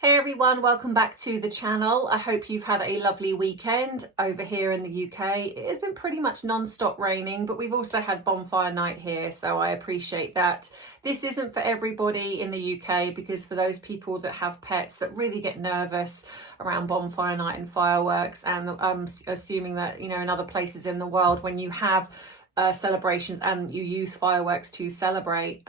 Hey everyone, welcome back to the channel. I hope you've had a lovely weekend over here in the UK. It has been pretty much non-stop raining, but we've also had bonfire night here, so I appreciate that. This isn't for everybody in the UK because for those people that have pets that really get nervous around bonfire night and fireworks, and assuming that, you know, in other places in the world when you have celebrations and you use fireworks to celebrate,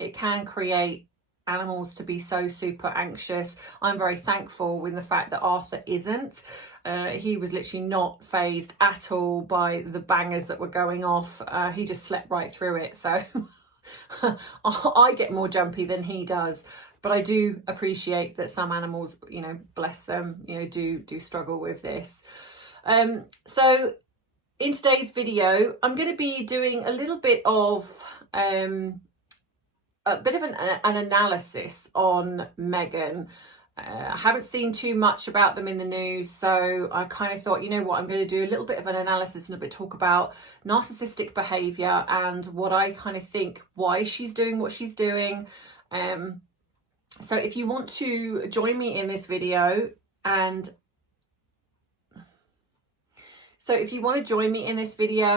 it can create animals to be so super anxious. I'm very thankful with the fact that Arthur isn't. He was literally not phased at all by the bangers that were going off. He just slept right through it. So I get more jumpy than he does. But I do appreciate that some animals, you know, bless them, you know, do struggle with this. So in today's video, I'm going to be doing a little bit of an analysis on Meghan. I haven't seen too much about them in the news, so I kind of thought, you know what, I'm going to do a little bit of an analysis and a bit talk about narcissistic behaviour and what I kind of think why she's doing what she's doing. So if you want to join me in this video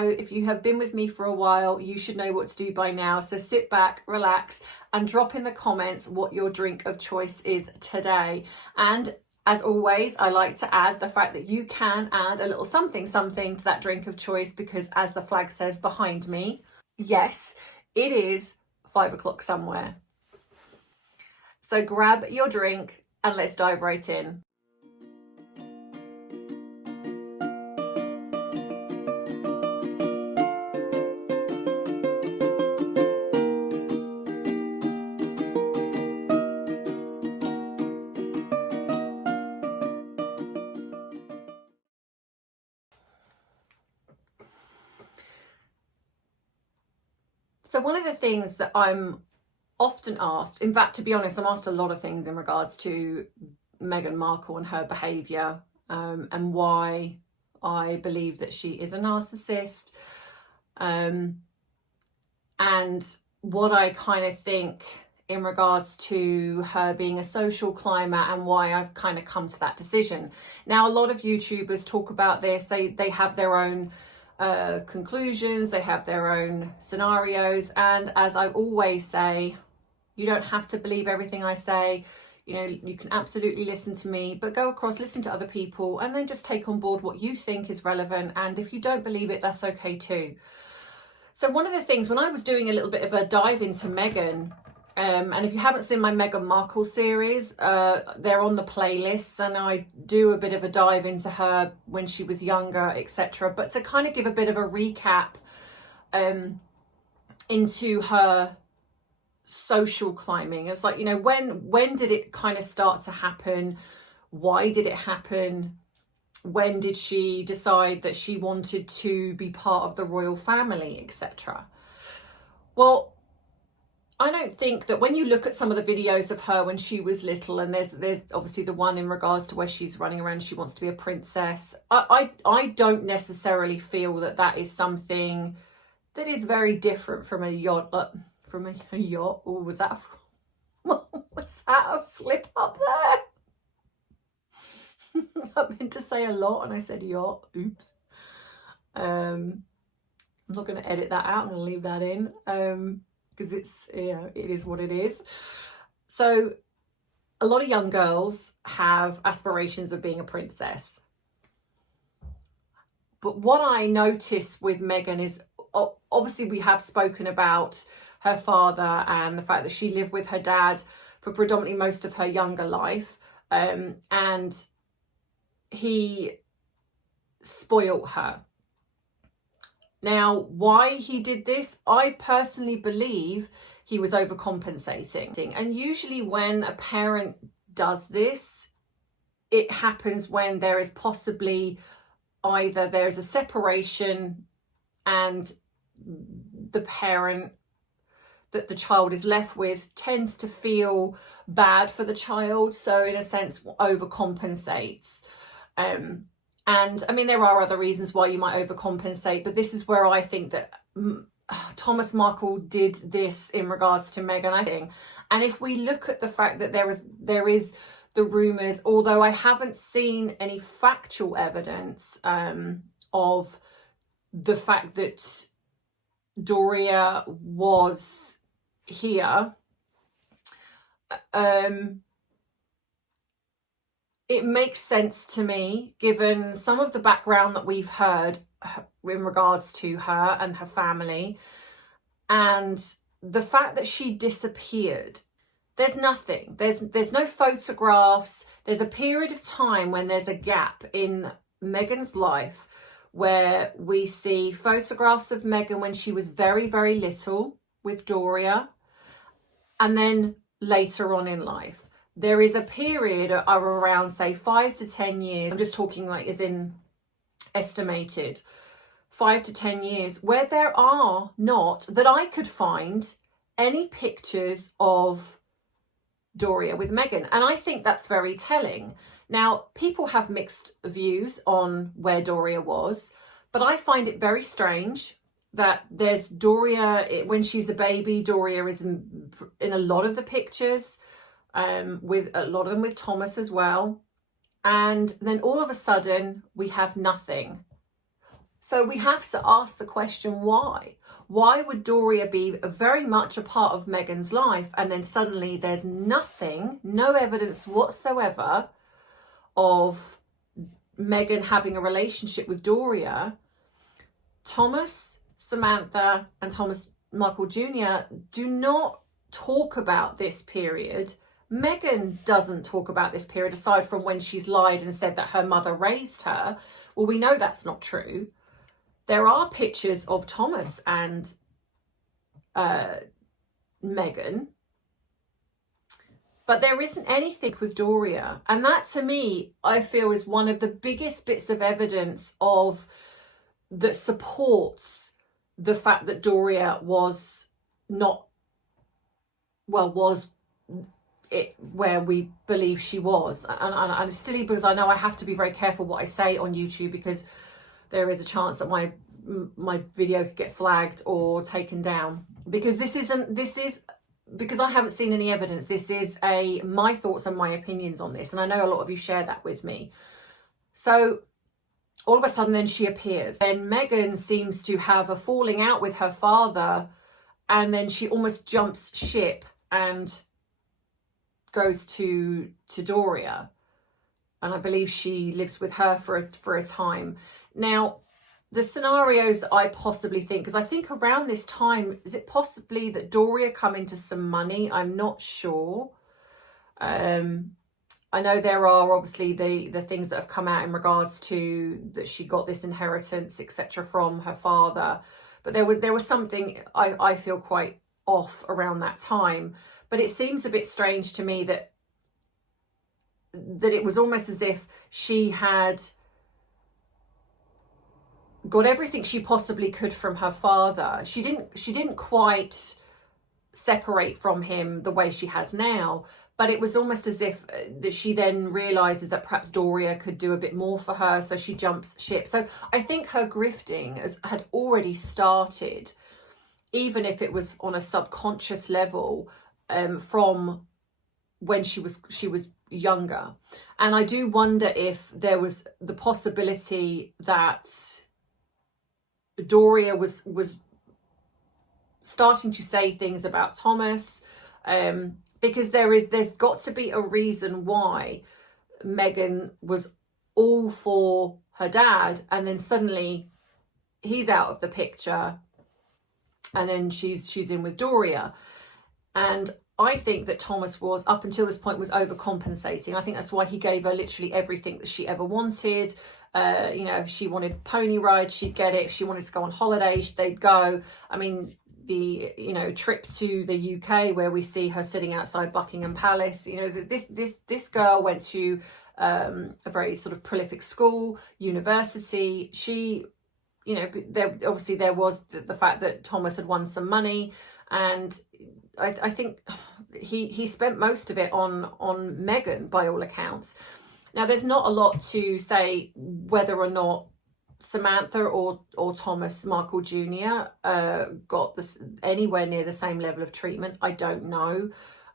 if you have been with me for a while, you should know what to do by now. So sit back, relax, and drop in the comments what your drink of choice is today. And as always, I like to add the fact that you can add a little something to that drink of choice, because as the flag says behind me, yes, it is 5 o'clock somewhere. So grab your drink and let's dive right in. So one of the things that I'm often asked, in fact, to be honest, I'm asked a lot of things in regards to Meghan Markle and her behaviour, and why I believe that she is a narcissist, and what I kind of think in regards to her being a social climber and why I've kind of come to that decision. Now, a lot of YouTubers talk about this. They have their own conclusions, they have their own scenarios, and as I always say, you don't have to believe everything I say. You know, you can absolutely listen to me, but go across, listen to other people, and then just take on board what you think is relevant. And if you don't believe it, that's okay too. So one of the things, when I was doing a little bit of a dive into Meghan, and if you haven't seen my Meghan Markle series, they're on the playlist, and I do a bit of a dive into her when she was younger, etc. But to kind of give a bit of a recap into her social climbing, it's like, you know, when did it kind of start to happen? Why did it happen? When did she decide that she wanted to be part of the royal family, etc.? Well, I don't think that when you look at some of the videos of her when she was little, and there's obviously the one in regards to where she's running around, she wants to be a princess. I don't necessarily feel that that is something that is very different from a yacht. A yacht? Oh, was that a slip up there? I meant to say a lot and I said yacht. Oops. I'm not going to edit that out. I'm going to leave that in. Because it's, you know, it is what it is. So a lot of young girls have aspirations of being a princess. But what I notice with Meghan is, obviously we have spoken about her father and the fact that she lived with her dad for predominantly most of her younger life. And he spoilt her. Now, why he did this, I personally believe he was overcompensating. And usually when a parent does this, it happens when there is possibly either there's a separation and the parent that the child is left with tends to feel bad for the child. So in a sense, overcompensates. And I mean, there are other reasons why you might overcompensate, but this is where I think that Thomas Markle did this in regards to Meghan, I think. And if we look at the fact that there is the rumours, although I haven't seen any factual evidence of the fact that Doria was here, it makes sense to me, given some of the background that we've heard in regards to her and her family, and the fact that she disappeared. There's nothing. There's no photographs. There's a period of time when there's a gap in Meghan's life where we see photographs of Meghan when she was very, very little with Doria, and then later on in life. There is a period of around, say, 5 to 10 years. I'm just talking like as in estimated 5 to 10 years, where there are not, that I could find, any pictures of Doria with Meghan. And I think that's very telling. Now, people have mixed views on where Doria was, but I find it very strange that there's Doria, when she's a baby, Doria is in a lot of the pictures, with a lot of them with Thomas as well. And then all of a sudden we have nothing. So we have to ask the question, why? Why would Doria be very much a part of Meghan's life, and then suddenly there's nothing, no evidence whatsoever of Meghan having a relationship with Doria? Thomas, Samantha and Thomas Markle Jr. do not talk about this period. Meghan doesn't talk about this period, aside from when she's lied and said that her mother raised her. Well, we know that's not true. There are pictures of Thomas and Meghan, but there isn't anything with Doria. And that, to me, I feel is one of the biggest bits of evidence of that supports the fact that Doria was not, well, was it where we believe she was. And it's silly because I know I have to be very careful what I say on YouTube, because there is a chance that my video could get flagged or taken down, because this is because I haven't seen any evidence. This is my thoughts and my opinions on this, and I know a lot of you share that with me. So all of a sudden then she appears. Then Meghan seems to have a falling out with her father, and then she almost jumps ship and goes to Doria, and I believe she lives with her for a time. Now, the scenarios that I possibly think, because I think around this time, is it possibly that Doria come into some money? I'm not sure. I know there are obviously the things that have come out in regards to that she got this inheritance, etc., from her father, but there was something I feel quite off around that time. But it seems a bit strange to me that it was almost as if she had got everything she possibly could from her father. She didn't quite separate from him the way she has now, but it was almost as if that she then realizes that perhaps Doria could do a bit more for her, so she jumps ship. So I think her grifting had already started, even if it was on a subconscious level, from when she was younger. And I do wonder if there was the possibility that Doria was starting to say things about Thomas, because there's got to be a reason why Meghan was all for her dad, and then suddenly he's out of the picture, and then she's in with Doria. And I think that Thomas was, up until this point, was overcompensating. I think that's why he gave her literally everything that she ever wanted. If she wanted pony rides, she'd get it. If she wanted to go on holiday, they'd go. I mean, the trip to the UK where we see her sitting outside Buckingham Palace. This girl went to a very sort of prolific school, university. She, there was the fact that Thomas had won some money, and I think he spent most of it on Meghan by all accounts. Now, there's not a lot to say whether or not Samantha or Thomas Markle Jr. Got this anywhere near the same level of treatment, I don't know.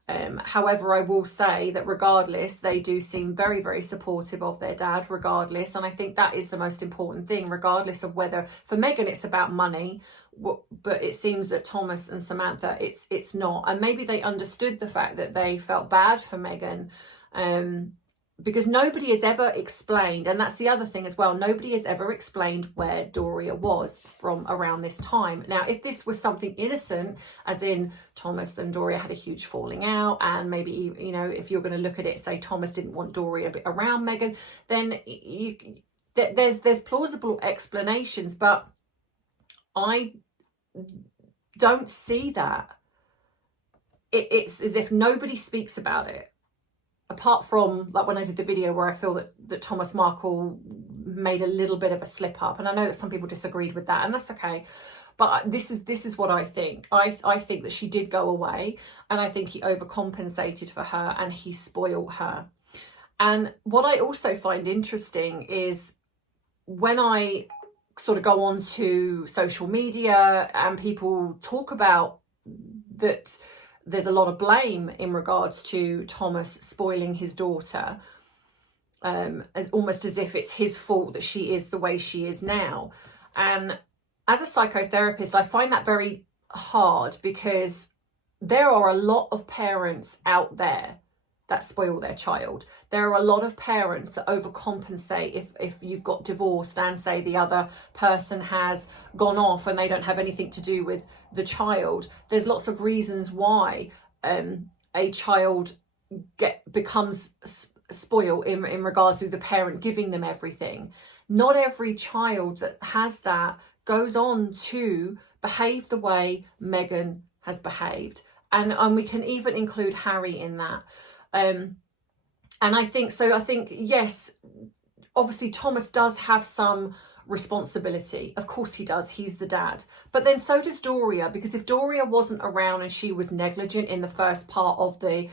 However, I will say that regardless, they do seem very, very supportive of their dad regardless. And I think that is the most important thing, regardless of whether, for Meghan, it's about money, but it seems that Thomas and Samantha, it's not. And maybe they understood the fact that they felt bad for Meghan, because nobody has ever explained, and that's the other thing as well, nobody has ever explained where Doria was from around this time. Now, if this was something innocent, as in Thomas and Doria had a huge falling out, and maybe, you know, if you're going to look at it, say Thomas didn't want Doria around Meghan, then there's plausible explanations, but I don't see that. It's as if nobody speaks about it. Apart from, like, when I did the video where I feel that Thomas Markle made a little bit of a slip up, and I know that some people disagreed with that, and that's okay, but this is what I think. I think that she did go away, and I think he overcompensated for her and he spoiled her. And what I also find interesting is when I sort of go on to social media and people talk about that, there's a lot of blame in regards to Thomas spoiling his daughter, as almost as if it's his fault that she is the way she is now. And as a psychotherapist, I find that very hard, because there are a lot of parents out there that spoil their child. There are a lot of parents that overcompensate if you've got divorced and say the other person has gone off and they don't have anything to do with the child. There's lots of reasons why a child becomes spoiled in regards to the parent giving them everything. Not every child that has that goes on to behave the way Meghan has behaved. And we can even include Harry in that. And I think, yes, obviously Thomas does have some responsibility. Of course he does. He's the dad. But then so does Doria, because if Doria wasn't around and she was negligent in the first part of the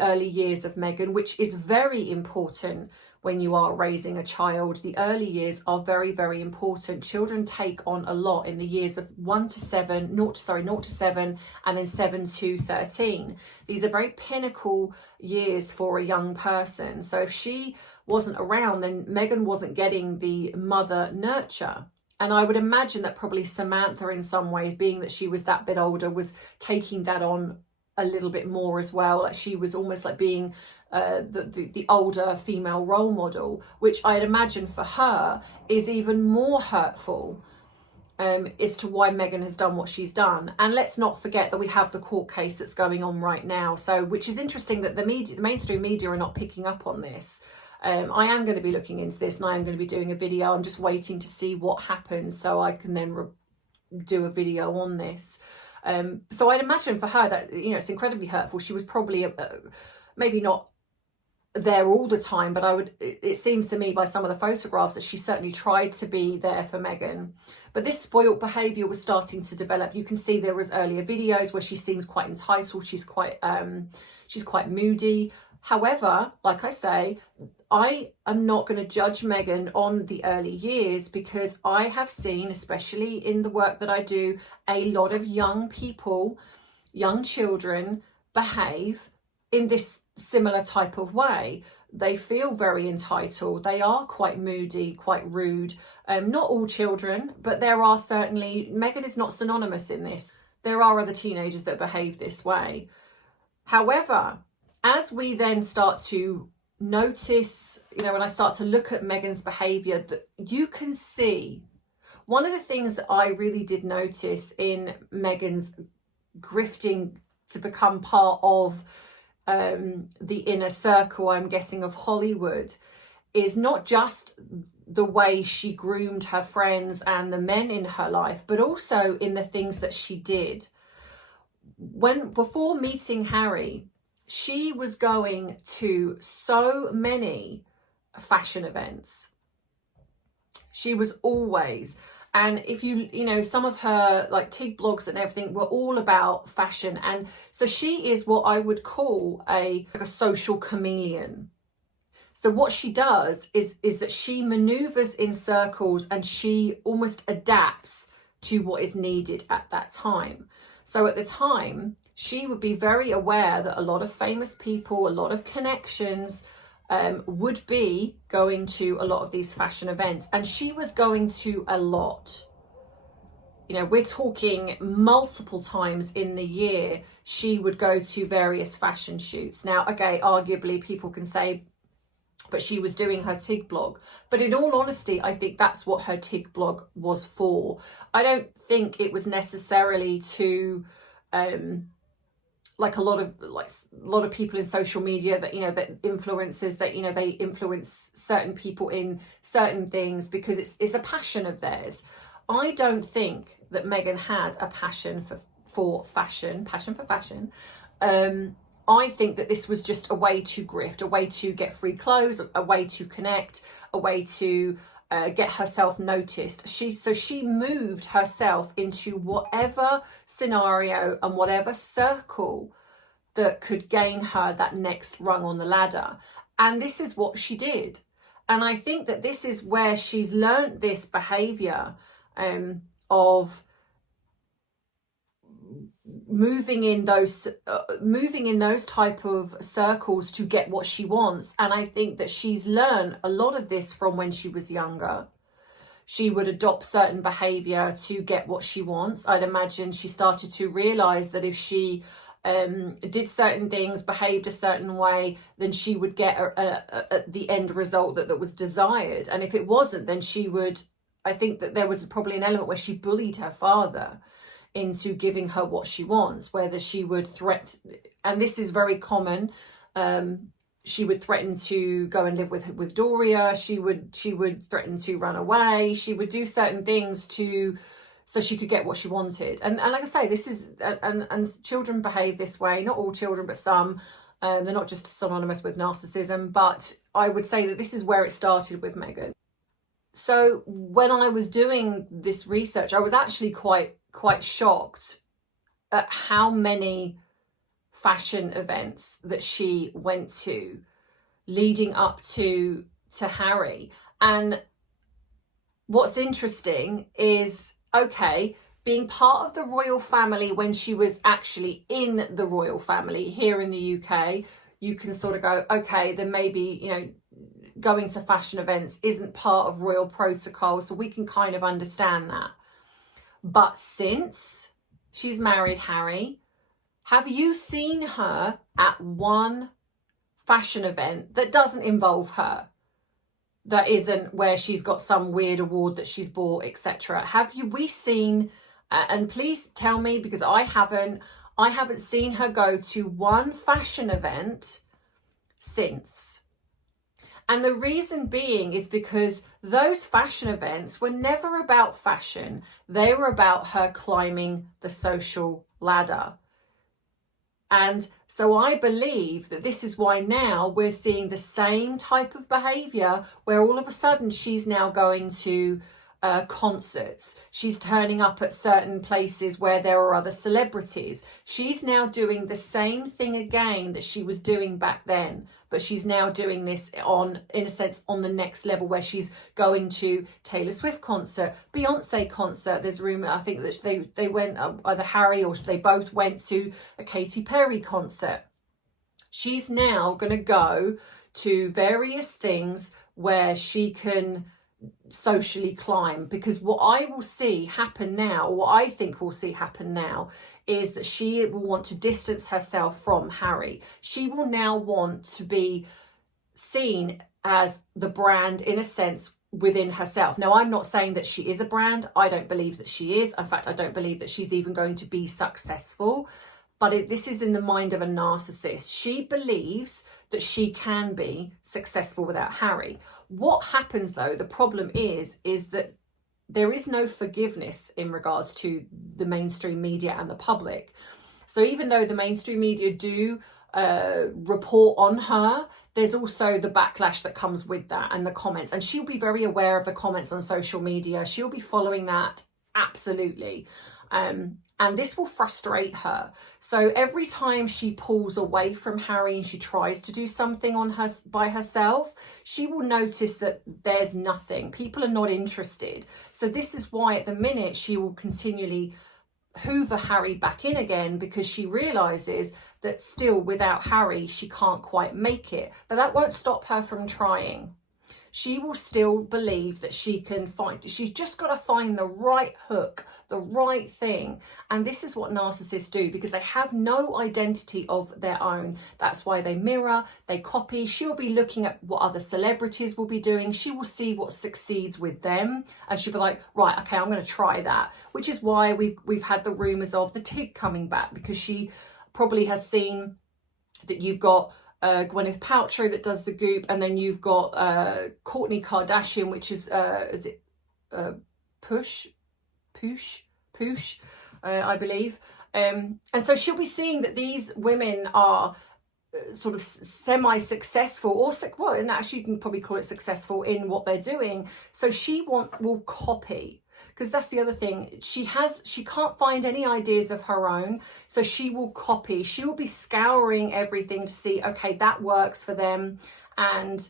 early years of Meghan, which is very important when you are raising a child. The early years are very, very important. Children take on a lot in the years of 0 to 7, and then 7 to 13. These are very pinnacle years for a young person. So if she wasn't around, then Meghan wasn't getting the mother nurture. And I would imagine that probably Samantha, in some ways, being that she was that bit older, was taking that on a little bit more as well. She was almost like being the older female role model, which I'd imagine for her is even more hurtful as to why Meghan has done what she's done. And let's not forget that we have the court case that's going on right now. So, which is interesting that the mainstream media are not picking up on this. I am going to be looking into this, and I am going to be doing a video. I'm just waiting to see what happens so I can then do a video on this. So I'd imagine for her that, you know, it's incredibly hurtful. She was probably maybe not there all the time, but it seems to me by some of the photographs that she certainly tried to be there for Meghan. But this spoilt behaviour was starting to develop. You can see there was earlier videos where she seems quite entitled. She's quite moody. However, like I say, I am not going to judge Meghan on the early years, because I have seen, especially in the work that I do, a lot of young people, young children, behave in this similar type of way. They feel very entitled. They are quite moody, quite rude. Not all children, but there are certainly, Meghan is not synonymous in this. There are other teenagers that behave this way. However, as we then start to notice, you know, when I start to look at Meghan's behaviour, that you can see, one of the things that I really did notice in Meghan's grifting to become part of the inner circle, I'm guessing, of Hollywood, is not just the way she groomed her friends and the men in her life, but also in the things that she did. Before meeting Harry, she was going to so many fashion events. She was always, and if you know, some of her like Tig blogs and everything were all about fashion. And so she is what I would call a social chameleon. So what she does is that she maneuvers in circles and she almost adapts to what is needed at that time. So at the time, she would be very aware that a lot of famous people, a lot of connections would be going to a lot of these fashion events. And she was going to a lot. You know, we're talking multiple times in the year, she would go to various fashion shoots. Now, okay, arguably people can say, but she was doing her TIG blog. But in all honesty, I think that's what her TIG blog was for. I don't think it was necessarily to, like a lot of people in social media that, you know, that influencers that, you know, they influence certain people in certain things because it's a passion of theirs. I don't think that Meghan had a passion for fashion. I think that this was just a way to grift, a way to get free clothes, a way to connect, a way to get herself noticed. She moved herself into whatever scenario and whatever circle that could gain her that next rung on the ladder. And this is what she did. And I think that this is where she's learned this behavior of moving in those type of circles to get what she wants. And I think that she's learned a lot of this from when she was younger. She would adopt certain behavior to get what she wants. I'd imagine she started to realize that if she did certain things, behaved a certain way, then she would get the end result that was desired. And if it wasn't, then she would, I think that there was probably an element where she bullied her father into giving her what she wants, whether she would threaten, and this is very common, she would threaten to go and live with Doria, she would threaten to run away, she would do certain things so she could get what she wanted. And like I say, this is, and children behave this way, not all children, but some. They're not just synonymous with narcissism, but I would say that this is where it started with Meghan. So when I was doing this research, I was actually quite shocked at how many fashion events that she went to leading up to Harry. And what's interesting is, okay, being part of the royal family when she was actually in the royal family here in the UK, you can sort of go, okay, then maybe, you know, going to fashion events isn't part of royal protocol, so we can kind of understand that. But since she's married Harry, have you seen her at one fashion event that doesn't involve her? That isn't where she's got some weird award that she's bought, etc. We seen, and please tell me, because I haven't seen her go to one fashion event since. And the reason being is because those fashion events were never about fashion. They were about her climbing the social ladder. And so I believe that this is why now we're seeing the same type of behavior where all of a sudden she's now going to concerts. She's turning up at certain places where there are other celebrities. She's now doing the same thing again that she was doing back then, but she's now doing this in a sense, on the next level, where she's going to Taylor Swift concert, Beyonce concert. There's rumor, I think, that they went, either Harry or they both went to a Katy Perry concert. She's now going to go to various things where she can socially climb, because what I will see happen now, or what I think we'll see happen now, is that she will want to distance herself from Harry. She will now want to be seen as the brand, in a sense, within herself. Now, I'm not saying that she is a brand. I don't believe that she is. In fact, I don't believe that she's even going to be successful. But this is in the mind of a narcissist. She believes that she can be successful without Harry. What happens, though, the problem is that there is no forgiveness in regards to the mainstream media and the public. So even though the mainstream media do report on her, there's also the backlash that comes with that and the comments. And she'll be very aware of the comments on social media. She'll be following that, absolutely. and this will frustrate her. So every time she pulls away from Harry and she tries to do something on her by herself, she will notice that there's nothing. People are not interested. So this is why at the minute she will continually hoover Harry back in again, because she realizes that still without Harry she can't quite make it. But that won't stop her from trying. She will still believe that she can find, she's just got to find the right hook, the right thing. And this is what narcissists do, because they have no identity of their own. That's why they mirror, they copy. She'll be looking at what other celebrities will be doing. She will see what succeeds with them. And she'll be like, right, okay, I'm going to try that. Which is why we've had the rumours of the TIG coming back, because she probably has seen that you've got Gwyneth Paltrow that does the Goop, and then you've got Kourtney Kardashian, which is it Push, I believe. And so she'll be seeing that these women are sort of semi-successful, or well, and actually you can probably call it successful in what they're doing. So she will copy. Because that's the other thing, she can't find any ideas of her own, so she will copy. She will be scouring everything to see, okay, that works for them, and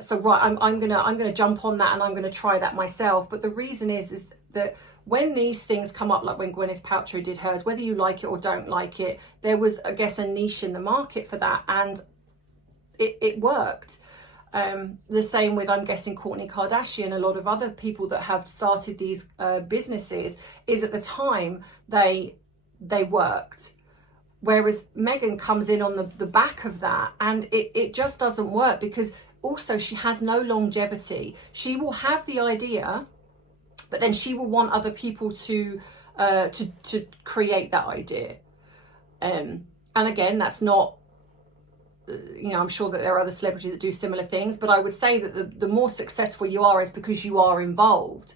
so right, I'm gonna jump on that and I'm gonna try that myself. But the reason is that when these things come up, like when Gwyneth Paltrow did hers, whether you like it or don't like it, there was, I guess, a niche in the market for that, and it worked. The same with, I'm guessing, Kourtney Kardashian, a lot of other people that have started these businesses, is at the time they worked. Whereas Meghan comes in on the back of that, and it just doesn't work, because also she has no longevity. She will have the idea, but then she will want other people to create that idea. And again, that's not, I'm sure that there are other celebrities that do similar things, but I would say that the more successful you are is because you are involved.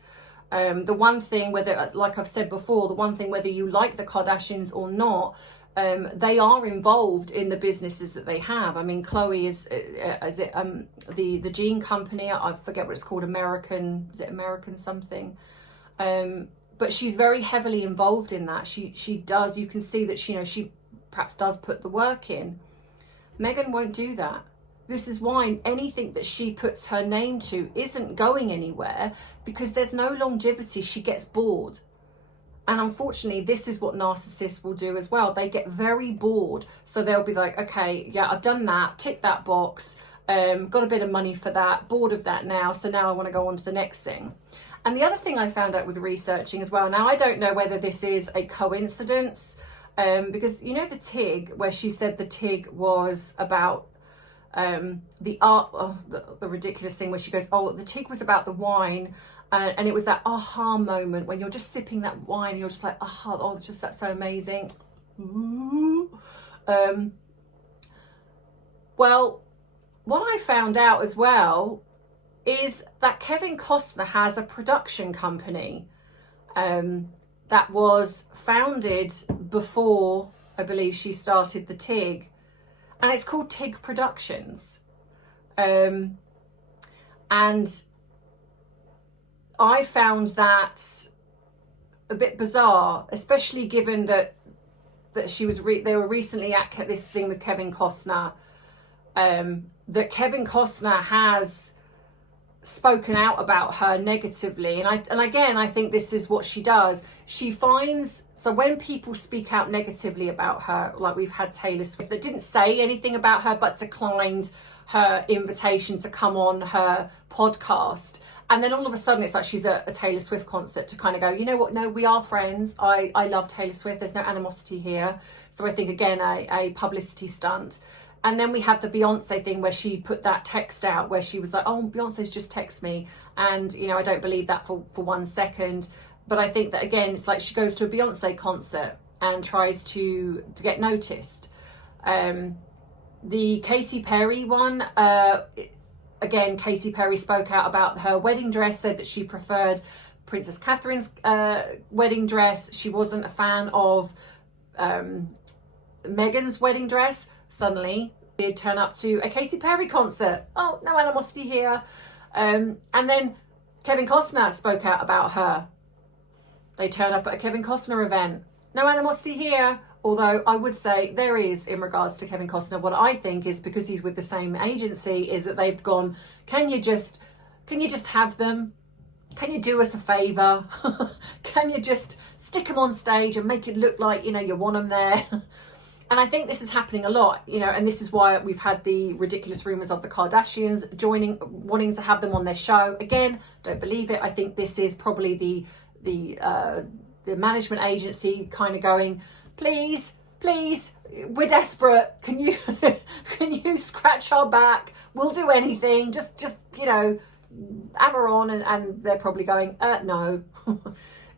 The one thing, whether, like I've said before, the one thing, whether you like the Kardashians or not, they are involved in the businesses that they have. I mean, Chloe is it the jean company, I forget what it's called, American something, but she's very heavily involved in that. She does, you can see that she perhaps does put the work in. Meghan won't do that. This is why anything that she puts her name to isn't going anywhere, because there's no longevity. She gets bored. And unfortunately, this is what narcissists will do as well. They get very bored. So they'll be like, okay, yeah, I've done that, tick that box, got a bit of money for that, bored of that now, so now I want to go on to the next thing. And the other thing I found out with researching as well, now I don't know whether this is a coincidence, because the TIG, where she said the TIG was about the art, the ridiculous thing where she goes, the TIG was about the wine, and it was that aha moment when you're just sipping that wine and you're just like, that's so amazing. Well, what I found out as well is that Kevin Costner has a production company that was founded before, I believe, she started the TIG, and it's called TIG Productions. And I found that a bit bizarre, especially given that she was they were recently at this thing with Kevin Costner, that Kevin Costner has spoken out about her negatively, and again, I think this is what she does. She finds, so when people speak out negatively about her, like we've had Taylor Swift that didn't say anything about her but declined her invitation to come on her podcast, and then all of a sudden it's like she's at a Taylor Swift concert to kind of go, you know what, no, we are friends, I love Taylor Swift, there's no animosity here. So I think, again, a publicity stunt. And then we have the Beyonce thing where she put that text out where she was like, Beyonce's just text me. And, I don't believe that for 1 second. But I think that, again, it's like she goes to a Beyonce concert and tries to get noticed. The Katy Perry one, again, Katy Perry spoke out about her wedding dress, said that she preferred Princess Catherine's wedding dress. She wasn't a fan of Meghan's wedding dress. Suddenly did turn up to a Katy Perry concert. No animosity here. And then Kevin Costner spoke out about her. They turned up at a Kevin Costner event. No animosity here. Although I would say there is in regards to Kevin Costner. What I think is, because he's with the same agency, is that they've gone, can you just have them? Can you do us a favour? Can you just stick them on stage and make it look like, you know, you want them there? And I think this is happening a lot, you know, and this is why we've had the ridiculous rumours of the Kardashians wanting to have them on their show. Again, don't believe it. I think this is probably the management agency kind of going, please, we're desperate. Can you scratch our back? We'll do anything. Just you know, have her on. And they're probably going, no.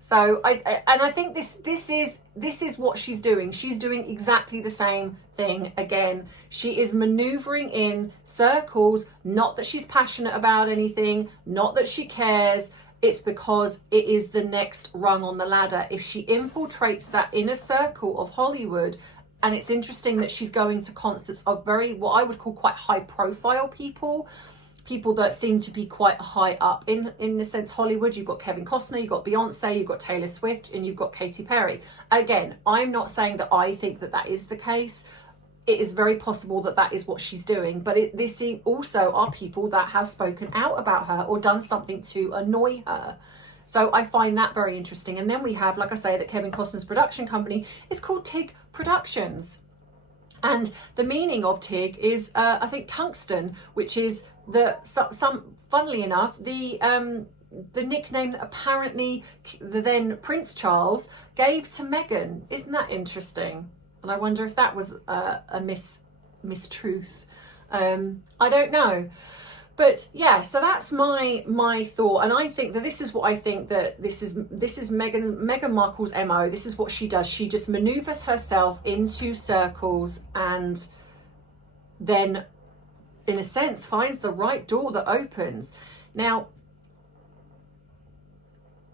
So I think this is what she's doing. She's doing exactly the same thing again. She is maneuvering in circles, not that she's passionate about anything, not that she cares. It's because it is the next rung on the ladder. If she infiltrates that inner circle of Hollywood, and it's interesting that she's going to concerts of very, what I would call quite high profile people that seem to be quite high up in the sense Hollywood. You've got Kevin Costner, you've got Beyonce, you've got Taylor Swift, and you've got Katy Perry. Again, I'm not saying that I think that is the case. It is very possible that is what she's doing, but this also are people that have spoken out about her or done something to annoy her. So I find that very interesting. And then we have, like I say, that Kevin Costner's production company is called TIG Productions. And the meaning of TIG is, I think, tungsten, which is funnily enough, the nickname that apparently the then Prince Charles gave to Meghan. Isn't that interesting? And I wonder if that was a mistruth. I don't know. But yeah, so that's my thought. And I think that this is what I think that this is Meghan Markle's MO. This is what she does. She just maneuvers herself into circles and then, in a sense, finds the right door that opens. Now,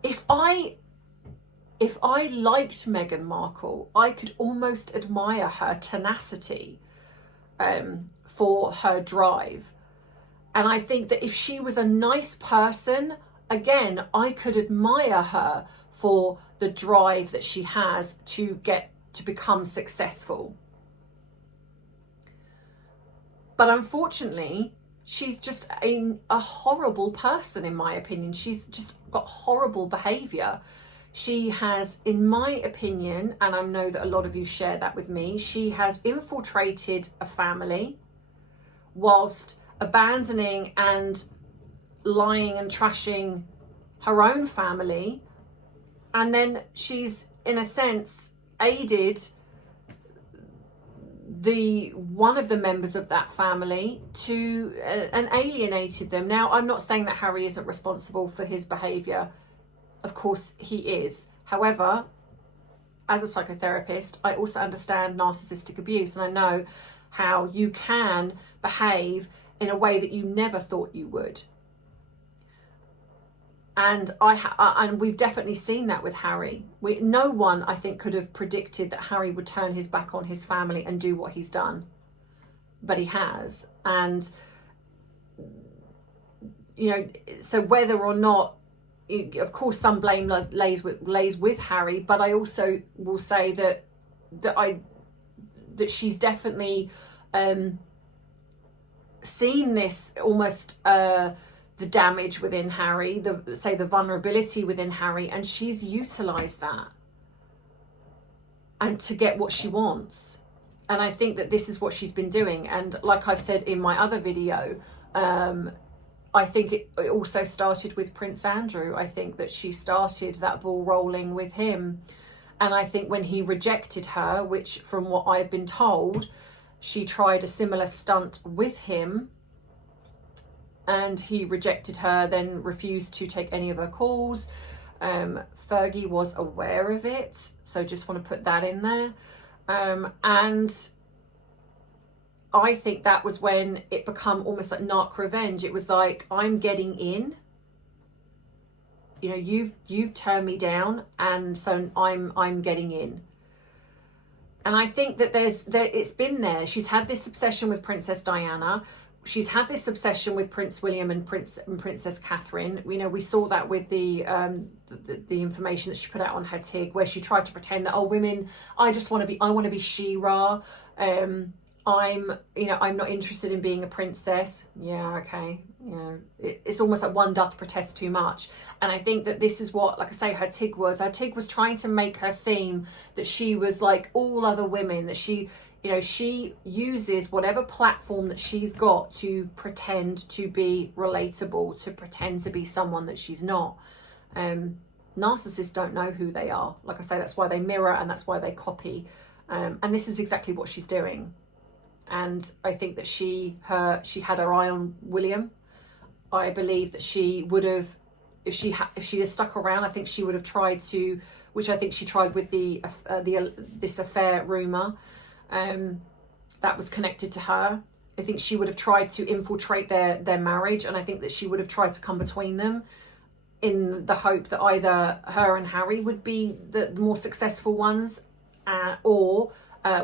if I liked Meghan Markle, I could almost admire her tenacity for her drive. And I think that if she was a nice person, again, I could admire her for the drive that she has to become successful. But unfortunately, she's just a horrible person, in my opinion. She's just got horrible behaviour. She has, in my opinion, and I know that a lot of you share that with me, she has infiltrated a family whilst abandoning and lying and trashing her own family. And then she's, in a sense, aided one of the members of that family to and alienated them. Now, I'm not saying that Harry isn't responsible for his behaviour. Of course he is. However, as a psychotherapist, I also understand narcissistic abuse, and I know how you can behave in a way that you never thought you would. And and we've definitely seen that with Harry. No one, I think, could have predicted that Harry would turn his back on his family and do what he's done. But he has. And, you know, so whether or not, of course, some blame lays with Harry, but I also will say that she's definitely seen this almost the damage within Harry, the vulnerability within Harry, and she's utilised that and to get what she wants. And I think that this is what she's been doing. And like I've said in my other video, I think it also started with Prince Andrew. I think that she started that ball rolling with him. And I think when he rejected her, which from what I've been told, she tried a similar stunt with him, and he rejected her, then refused to take any of her calls. Fergie was aware of it, so just want to put that in there. And I think that was when it became almost like narc revenge. It was like, I'm getting in. You know, you've turned me down, and so I'm getting in. And I think that it's been there. She's had this obsession with Princess Diana. she's had this obsession with Prince William and Princess Catherine. You know, we saw that with the information that she put out on her TIG, where she tried to pretend that, oh, women, I want to be She-Ra. I'm not interested in being a princess. Yeah, okay. You know, it's almost like one doth protest too much. And I think that this is what, like I say, her TIG was. Her TIG was trying to make her seem that she was like all other women, that she, you know, she uses whatever platform that she's got to pretend to be relatable, to pretend to be someone that she's not. Narcissists don't know who they are. Like I say, that's why they mirror and that's why they copy. And this is exactly what she's doing. And I think that she had her eye on William. I believe that she would have, if she had stuck around, I think she would have tried to, which I think she tried with this affair rumor that was connected to her. I think she would have tried to infiltrate their marriage, and I think that she would have tried to come between them in the hope that either her and Harry would be the more successful ones, or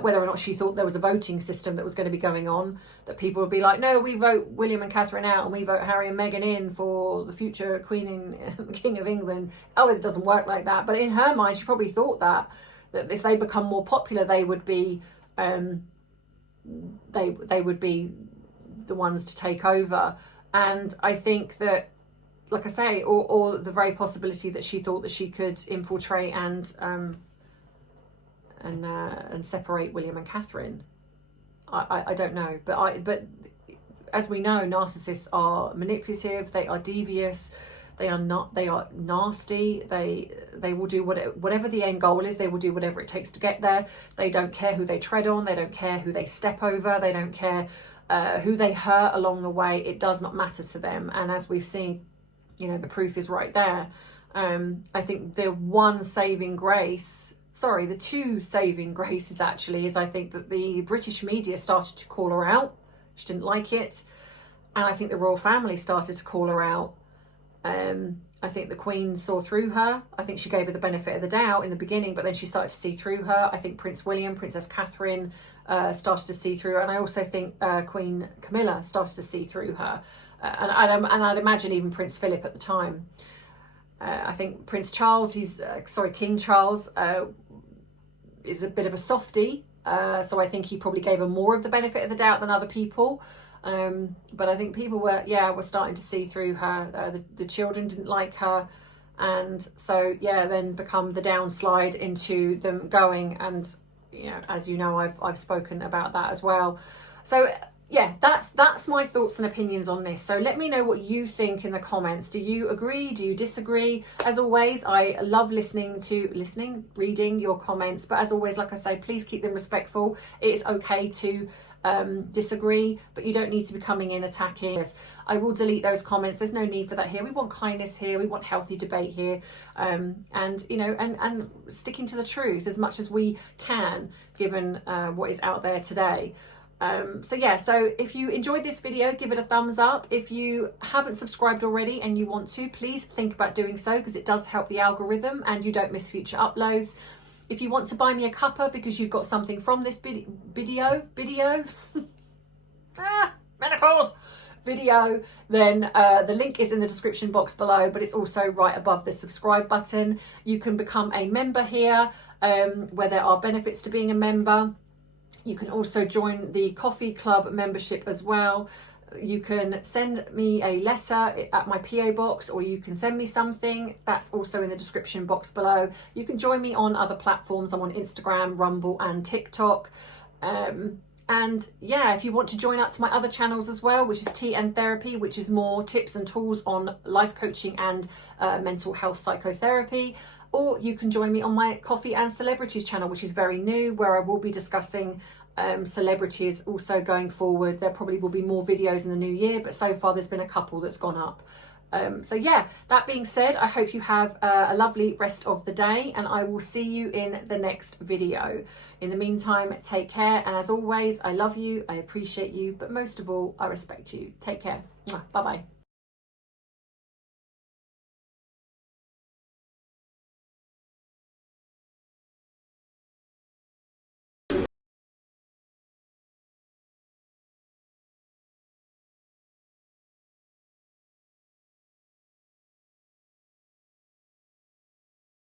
whether or not she thought there was a voting system that was going to be going on, that people would be like, no, we vote William and Catherine out and we vote Harry and Meghan in for the future Queen and King of England. Oh, it doesn't work like that. But in her mind, she probably thought that if they become more popular, they would be they would be the ones to take over. And I think that, like I say, or the very possibility that she thought that she could infiltrate and separate William and Catherine. I don't know, but as we know, narcissists are manipulative. They are devious. They are nasty. They will do whatever the end goal is. They will do whatever it takes to get there. They don't care who they tread on. They don't care who they step over. They don't care who they hurt along the way. It does not matter to them. And as we've seen, you know, the proof is right there. I think the two saving graces actually is, I think that the British media started to call her out. She didn't like it. And I think the royal family started to call her out. I think the Queen saw through her. I think she gave her the benefit of the doubt in the beginning, but then she started to see through her. I think Prince William, Princess Catherine started to see through her. And I also think Queen Camilla started to see through her. And I'd imagine even Prince Philip at the time. I think Prince Charles, King Charles, is a bit of a softie. So I think he probably gave her more of the benefit of the doubt than other people. But I think people were starting to see through her. The children didn't like her. And so, then become the downslide into them going. And, you know, as you know, I've spoken about that as well. So, that's my thoughts and opinions on this. So let me know what you think in the comments. Do you agree? Do you disagree? As always, I love reading your comments. But as always, like I say, please keep them respectful. It is okay to disagree, but you don't need to be coming in attacking us. I will delete those comments. There's no need for that here. We want kindness here. We want healthy debate here, and you know, and sticking to the truth as much as we can, given what is out there today. So if you enjoyed this video, give it a thumbs up. If you haven't subscribed already and you want to, please think about doing so, because it does help the algorithm and you don't miss future uploads. If you want to buy me a cuppa because you've got something from this video, menopause video, then the link is in the description box below, but it's also right above the subscribe button. You can become a member here, where there are benefits to being a member. You can also join the coffee club membership as well. You can send me a letter at my PO box, or you can send me something. That's also in the description box below. You can join me on other platforms. I'm on Instagram, Rumble and TikTok. If you want to join up to my other channels as well, which is TandT Therapy, which is more tips and tools on life coaching and mental health psychotherapy. Or you can join me on my Coffee and Celebrities channel, which is very new, where I will be discussing celebrities also going forward. There probably will be more videos in the new year, but so far there's been a couple that's gone up. That being said, I hope you have a lovely rest of the day, and I will see you in the next video. In the meantime, take care. And as always, I love you, I appreciate you, but most of all, I respect you. Take care. Bye-bye.